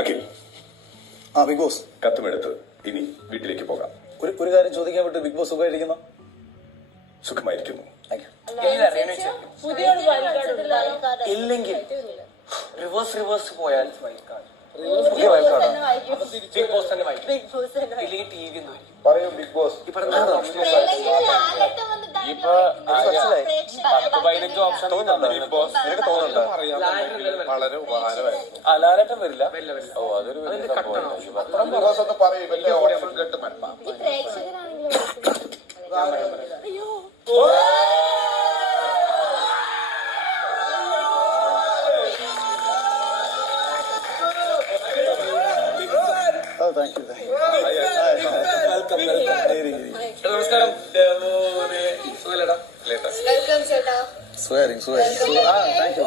Akhil, big boss കത്തുമെടുത്ത് ഇനി വീട്ടിലേക്ക് പോകാം. ഒരു കാര്യം ചോദിക്കാൻ വിട്ടു. ബിഗ് ബോസ് സുഖമായിരിക്കുന്നു? സുഖമായിരിക്കുന്നു. ഇല്ലെങ്കിൽ റിവേഴ്സ് പോയാൽ പറയൂ ബിഗ് ബോസ്. വളരെ ഉപകാരമായിരുന്നു. ലാലേട്ടൻ വരില്ല. ഓ, അതൊരു പറയൂ വലിയ ഓപ്ഷൻ കേട്ട് മനസ്സിലാവും. Thank you. നമസ്കാരം. സ്വയറിങ് താങ്ക് യു.